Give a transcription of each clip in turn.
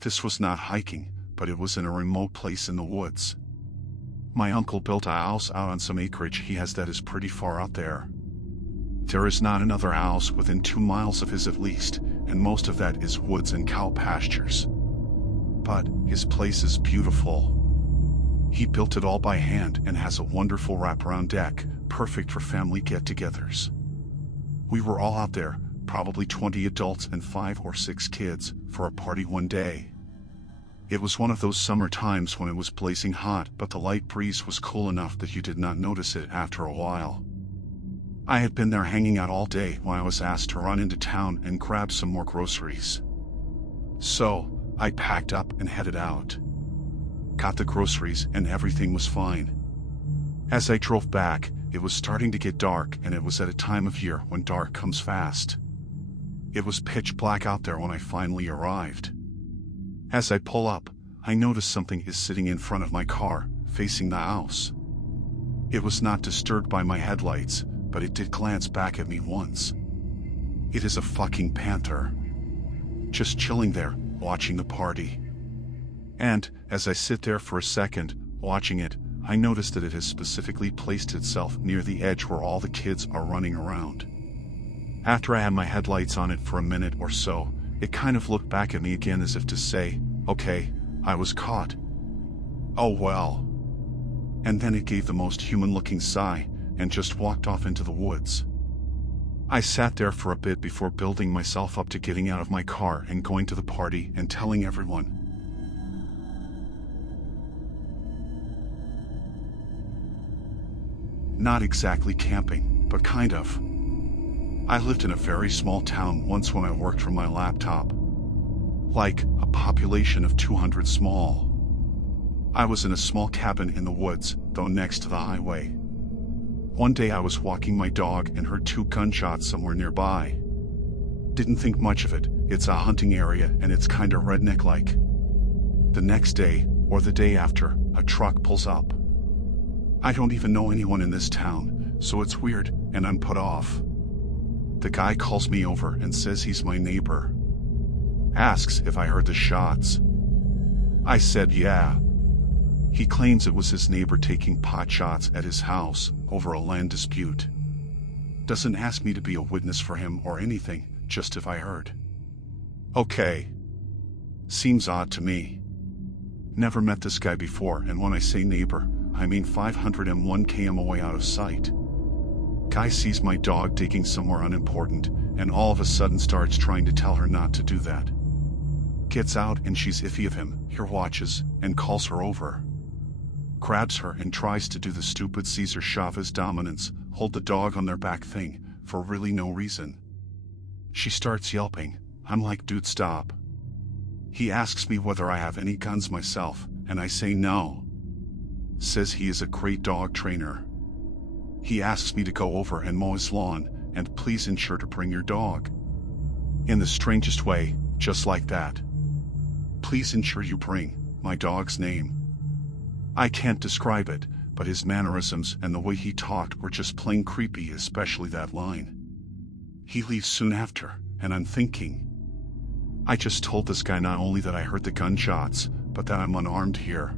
This was not hiking, but it was in a remote place in the woods. My uncle built a house out on some acreage he has that is pretty far out there. There is not another house within 2 miles of his at least, and most of that is woods and cow pastures. But his place is beautiful. He built it all by hand and has a wonderful wraparound deck, perfect for family get-togethers. We were all out there, probably 20 adults and 5 or 6 kids, for a party one day. It was one of those summer times when it was blazing hot, but the light breeze was cool enough that you did not notice it after a while. I had been there hanging out all day when I was asked to run into town and grab some more groceries. So, I packed up and headed out. Got the groceries and everything was fine. As I drove back, it was starting to get dark, and it was at a time of year when dark comes fast. It was pitch black out there when I finally arrived. As I pull up, I notice something is sitting in front of my car, facing the house. It was not disturbed by my headlights, but it did glance back at me once. It is a fucking panther. Just chilling there, watching the party. And, as I sit there for a second, watching it, I notice that it has specifically placed itself near the edge where all the kids are running around. After I had my headlights on it for a minute or so, it kind of looked back at me again as if to say, okay, I was caught. Oh well. And then it gave the most human-looking sigh, and just walked off into the woods. I sat there for a bit before building myself up to getting out of my car and going to the party and telling everyone. Not exactly camping, but kind of. I lived in a very small town once when I worked from my laptop. Like, a population of 200 small. I was in a small cabin in the woods, though next to the highway. One day I was walking my dog and heard 2 gunshots somewhere nearby. Didn't think much of it, it's a hunting area and it's kinda redneck-like. The next day, or the day after, a truck pulls up. I don't even know anyone in this town, so it's weird, and I'm put off. The guy calls me over and says he's my neighbor. Asks if I heard the shots. I said yeah. He claims it was his neighbor taking pot shots at his house over a land dispute. Doesn't ask me to be a witness for him or anything, just if I heard. Okay. Seems odd to me. Never met this guy before, and when I say neighbor, I mean 501 km away out of sight. Guy sees my dog digging somewhere unimportant, and all of a sudden starts trying to tell her not to do that. Gets out and she's iffy of him, here watches, and calls her over. Grabs her and tries to do the stupid Cesar Chavez dominance, hold the dog on their back thing, for really no reason. She starts yelping. I'm like, dude, stop. He asks me whether I have any guns myself, and I say no. Says he is a great dog trainer. He asks me to go over and mow his lawn, and please ensure to bring your dog. In the strangest way, just like that. Please ensure you bring my dog's name. I can't describe it, but his mannerisms and the way he talked were just plain creepy, especially that line. He leaves soon after, and I'm thinking, I just told this guy not only that I heard the gunshots, but that I'm unarmed here.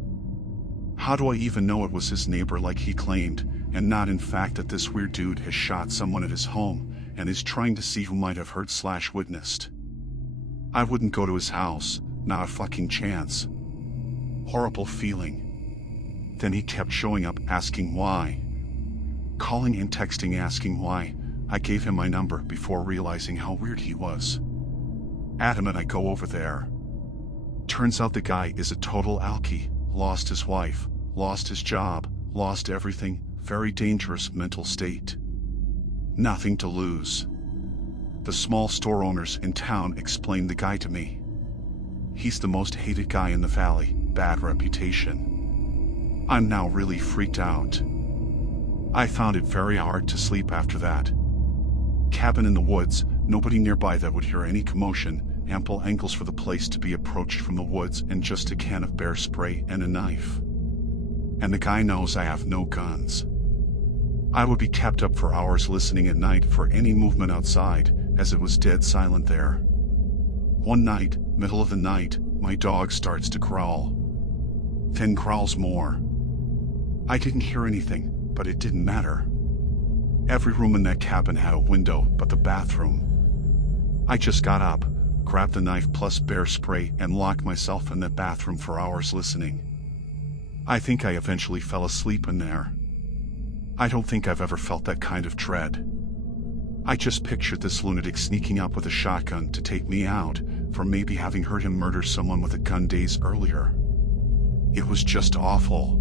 How do I even know it was his neighbor like he claimed, and not in fact that this weird dude has shot someone at his home, and is trying to see who might have heard/witnessed? I wouldn't go to his house, not a fucking chance. Horrible feeling. Then he kept showing up asking why. Calling and texting asking why. I gave him my number before realizing how weird he was. Adamant I go over there. Turns out the guy is a total alkie, lost his wife, lost his job, lost everything, very dangerous mental state. Nothing to lose. The small store owners in town explained the guy to me. He's the most hated guy in the valley, bad reputation. I'm now really freaked out. I found it very hard to sleep after that. Cabin in the woods, nobody nearby that would hear any commotion, ample angles for the place to be approached from the woods, and just a can of bear spray and a knife. And the guy knows I have no guns. I would be kept up for hours listening at night for any movement outside, as it was dead silent there. One night, middle of the night, My dog starts to growl. Then growls more. I didn't hear anything, but it didn't matter. Every room in that cabin had a window but the bathroom. I just got up, grabbed the knife plus bear spray and locked myself in the bathroom for hours listening. I think I eventually fell asleep in there. I don't think I've ever felt that kind of dread. I just pictured this lunatic sneaking up with a shotgun to take me out for maybe having heard him murder someone with a gun days earlier. It was just awful.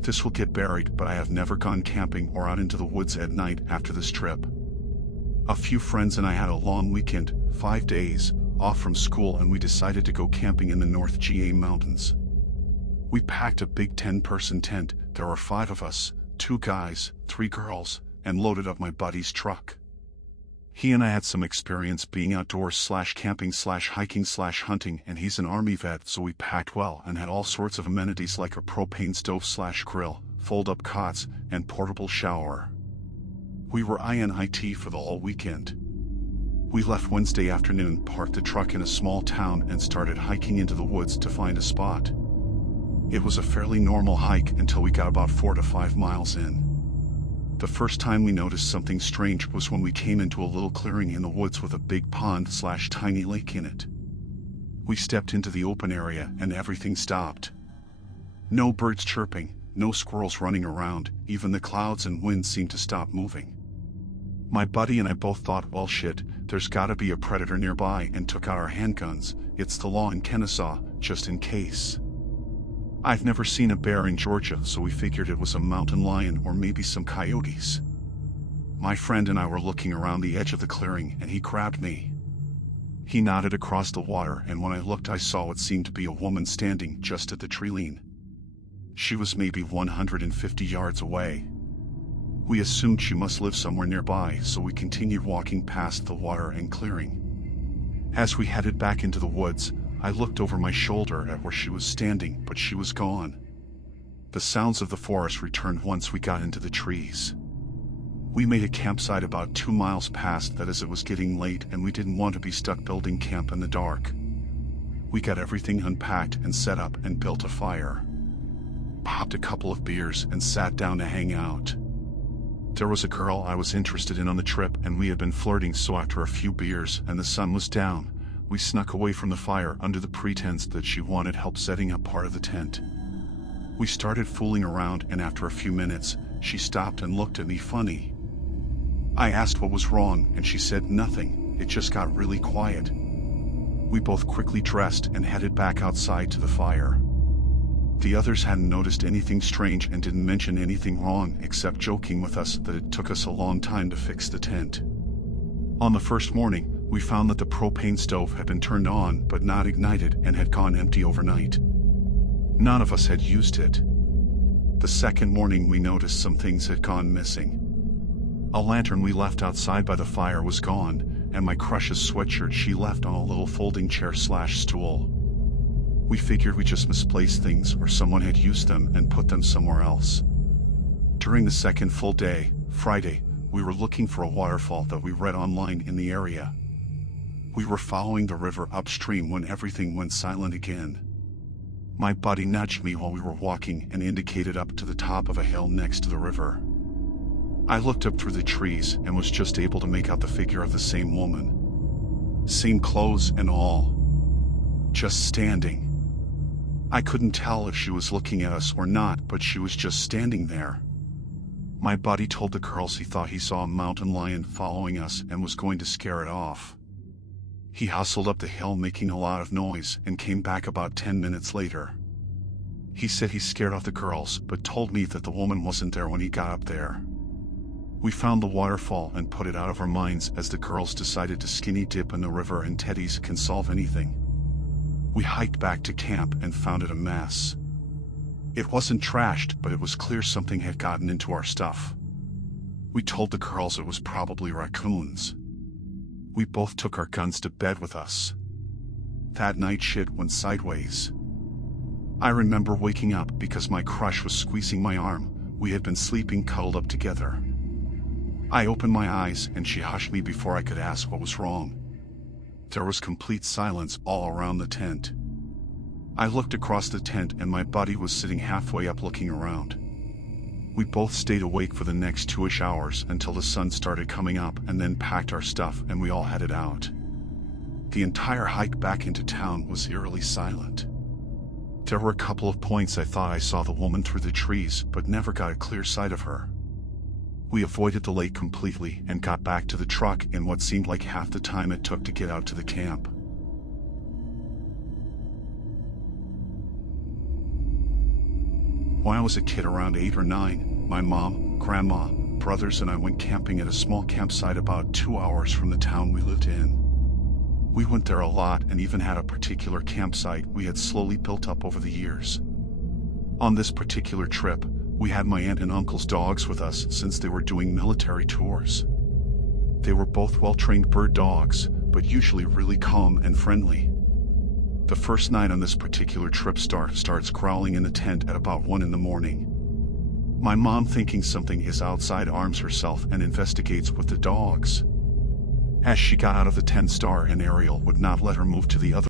This will get buried, but I have never gone camping or out into the woods at night after this trip. A few friends and I had a long weekend, 5 days, off from school, and we decided to go camping in the North GA mountains. We packed a big 10-person tent. There were 5 of us, 2 guys, 3 girls, and loaded up my buddy's truck. He and I had some experience being outdoors / camping / hiking / hunting, and he's an army vet, so we packed well and had all sorts of amenities like a propane stove / grill, fold-up cots, and portable shower. We were INIT for the whole weekend. We left Wednesday afternoon, parked the truck in a small town, and started hiking into the woods to find a spot. It was a fairly normal hike until we got about 4 to 5 miles in. The first time we noticed something strange was when we came into a little clearing in the woods with a big pond / tiny lake in it. We stepped into the open area and everything stopped. No birds chirping, no squirrels running around, even the clouds and wind seemed to stop moving. My buddy and I both thought, well shit, there's gotta be a predator nearby, and took out our handguns. It's the law in Kennesaw, just in case. I've never seen a bear in Georgia, so we figured it was a mountain lion or maybe some coyotes. My friend and I were looking around the edge of the clearing and he grabbed me. He nodded across the water, and when I looked I saw what seemed to be a woman standing just at the tree line. She was maybe 150 yards away. We assumed she must live somewhere nearby, so we continued walking past the water and clearing. As we headed back into the woods, I looked over my shoulder at where she was standing, but she was gone. The sounds of the forest returned once we got into the trees. We made a campsite about 2 miles past that as it was getting late and we didn't want to be stuck building camp in the dark. We got everything unpacked and set up and built a fire. Popped a couple of beers and sat down to hang out. There was a girl I was interested in on the trip, and we had been flirting, so after a few beers and the sun was down, we snuck away from the fire under the pretense that she wanted help setting up part of the tent. We started fooling around, and after a few minutes, she stopped and looked at me funny. I asked what was wrong, and she said nothing, it just got really quiet. We both quickly dressed and headed back outside to the fire. The others hadn't noticed anything strange and didn't mention anything wrong, except joking with us that it took us a long time to fix the tent. On the first morning, we found that the propane stove had been turned on but not ignited and had gone empty overnight. None of us had used it. The second morning we noticed some things had gone missing. A lantern we left outside by the fire was gone, and my crush's sweatshirt she left on a little folding chair / stool. We figured we just misplaced things, or someone had used them and put them somewhere else. During the second full day, Friday, we were looking for a waterfall that we read online in the area. We were following the river upstream when everything went silent again. My buddy nudged me while we were walking and indicated up to the top of a hill next to the river. I looked up through the trees and was just able to make out the figure of the same woman. Same clothes and all. Just standing. I couldn't tell if she was looking at us or not, but she was just standing there. My buddy told the girls he thought he saw a mountain lion following us and was going to scare it off. He hustled up the hill making a lot of noise and came back about 10 minutes later. He said he scared off the girls, but told me that the woman wasn't there when he got up there. We found the waterfall and put it out of our minds as the girls decided to skinny dip in the river, and Teddy's can solve anything. We hiked back to camp and found it a mess. It wasn't trashed, but it was clear something had gotten into our stuff. We told the girls it was probably raccoons. We both took our guns to bed with us. That night shit went sideways. I remember waking up because my crush was squeezing my arm. We had been sleeping cuddled up together. I opened my eyes and she hushed me before I could ask what was wrong. There was complete silence all around the tent. I looked across the tent and my buddy was sitting halfway up looking around. We both stayed awake for the next 2-ish hours until the sun started coming up and then packed our stuff and we all headed out. The entire hike back into town was eerily silent. There were a couple of points I thought I saw the woman through the trees, but never got a clear sight of her. We avoided the lake completely and got back to the truck in what seemed like half the time it took to get out to the camp. When I was a kid around 8 or 9, my mom, grandma, brothers and I went camping at a small campsite about 2 hours from the town we lived in. We went there a lot and even had a particular campsite we had slowly built up over the years. On this particular trip, we had my aunt and uncle's dogs with us since they were doing military tours. They were both well-trained bird dogs, but usually really calm and friendly. The first night on this particular trip starts growling in the tent at about 1 in the morning. My mom, thinking something is outside, arms herself and investigates with the dogs. As she got out of the tent, Star and Ariel would not let her move to the other